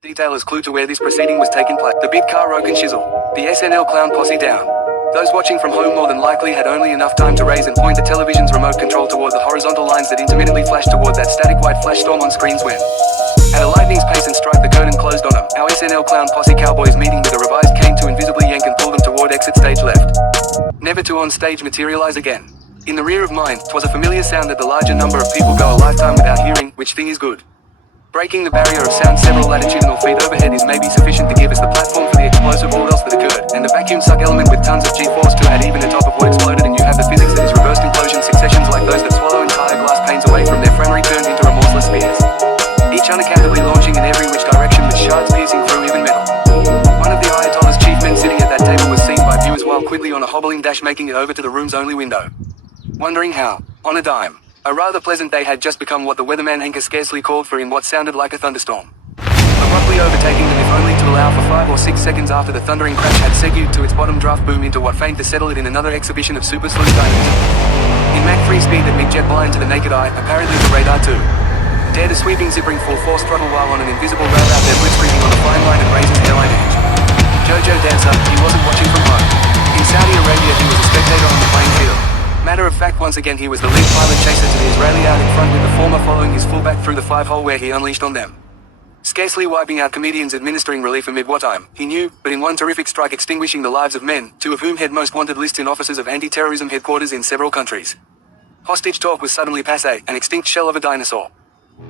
Detail as clue to where this proceeding was taking place. The big car roke and shizzle. The SNL clown posse down. Those watching from home more than likely had only enough time to raise and point the television's remote control toward the horizontal lines that intermittently flashed toward that static white flash storm on screens when, at a lightning's pace and strike, the curtain closed on them. Our SNL clown posse cowboys meeting with a revised cane to invisibly yank and pull them toward exit stage left. Never to on stage materialize again. In the rear of mind, 'twas a familiar sound that the larger number of people go a lifetime without hearing, which thing is good. Breaking the barrier of sound several latitudinal feet overhead is maybe sufficient to give us the platform for the explosive all else that occurred, and the vacuum suck element with tons of G-force to add even atop of what exploded, and you have the physics that is reversed implosion successions like those that swallow entire glass panes away from their primary turned into remorseless spears, each unaccountably launching in every which direction with shards piercing through even metal. One of the Ayatollah's chief men sitting at that table was seen by viewers while quickly on a hobbling dash making it over to the room's only window, wondering how, on a dime, a rather pleasant day had just become what the weatherman anchor scarcely called for in what sounded like a thunderstorm. Abruptly overtaking them if only to allow for 5 or 6 seconds after the thundering crash had segued to its bottom draft boom into what feigned to settle it in another exhibition of super sleuth dynamism. In Mach 3 speed that mid-jet blind to the naked eye, apparently to radar too. Dared a sweeping zippering full force throttle while on an invisible rail out there blitzkrieging on the fine line and raises hairline edge. Jojo Dancer, he wasn't watching from home. In Saudi Arabia he was a spectator on the playing field. Matter of fact, once again he was the lead pilot chaser to the Israeli out in front with the former following his fullback through the 5-hole where he unleashed on them. Scarcely wiping out comedians administering relief amid wartime, he knew, but in one terrific strike extinguishing the lives of men, 2 of whom had most wanted lists in offices of anti-terrorism headquarters in several countries. Hostage talk was suddenly passé, an extinct shell of a dinosaur.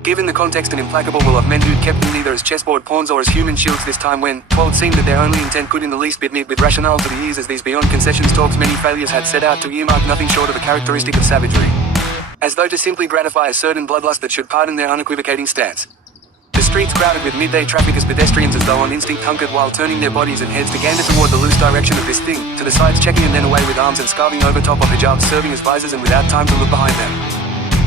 Given the context and implacable will of men who'd kept them neither as chessboard pawns or as human shields this time when, it seemed that their only intent could in the least bit meet with rationale for the years as these beyond concessions talks many failures had set out to earmark nothing short of a characteristic of savagery. As though to simply gratify a certain bloodlust that should pardon their unequivocating stance. The streets crowded with midday traffic as pedestrians as though on instinct hunkered while turning their bodies and heads to gander toward the loose direction of this thing, to the sides checking and then away with arms and scarving over top of hijabs serving as visors and without time to look behind them.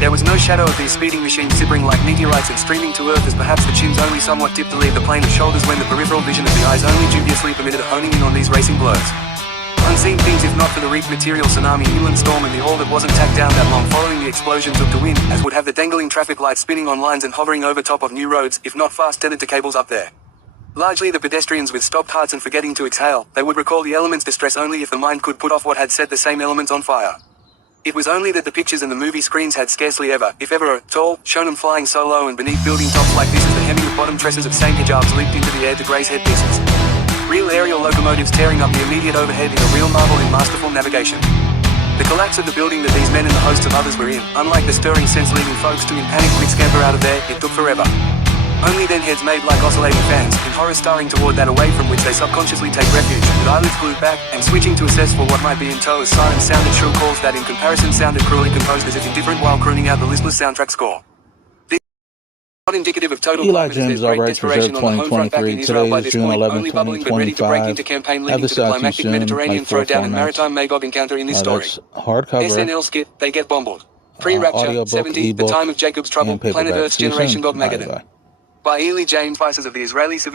There was no shadow of these speeding machines sippering like meteorites and streaming to earth as perhaps the chins only somewhat tipped to leave the plane of shoulders when the peripheral vision of the eyes only dubiously permitted of honing in on these racing blurs. Unseen things if not for the reeked material tsunami inland storm and the all that wasn't tacked down that long following the explosion took to wind, as would have the dangling traffic lights spinning on lines and hovering over top of new roads, if not fast tethered to cables up there. Largely the pedestrians with stopped hearts and forgetting to exhale, they would recall the element's distress only if the mind could put off what had set the same elements on fire. It was only that the pictures and the movie screens had scarcely ever, if ever at all, shown them flying so low and beneath building tops like this as the hemming of bottom tresses of same hijabs leaped into the air to graze headpieces. Real aerial locomotives tearing up the immediate overhead in a real marvel in masterful navigation. The collapse of the building that these men and the hosts of others were in, unlike the stirring sense leaving folks to in panic quick scamper out of there, it took forever. Only then heads made like oscillating fans, in horror starring toward that away from which they subconsciously take refuge, with eyelids glued back, and switching to assess for what might be in tow as sirens sounded shrill calls that in comparison sounded cruelly composed as if indifferent while crooning out the listless soundtrack score. This is not indicative of total Eli James, all right, preserved 2023. Today is June 11, 2025. Have this out to you soon. Mediterranean throwdown and maritime Magog encounter in this story. That's hardcover. SNL skit, they get bombarded. Pre-rapture, audiobook, 70, the time of Jacob's trouble, planet Earth's generation Gog-Mageddon. By Eli James, Vices of the Israeli Civil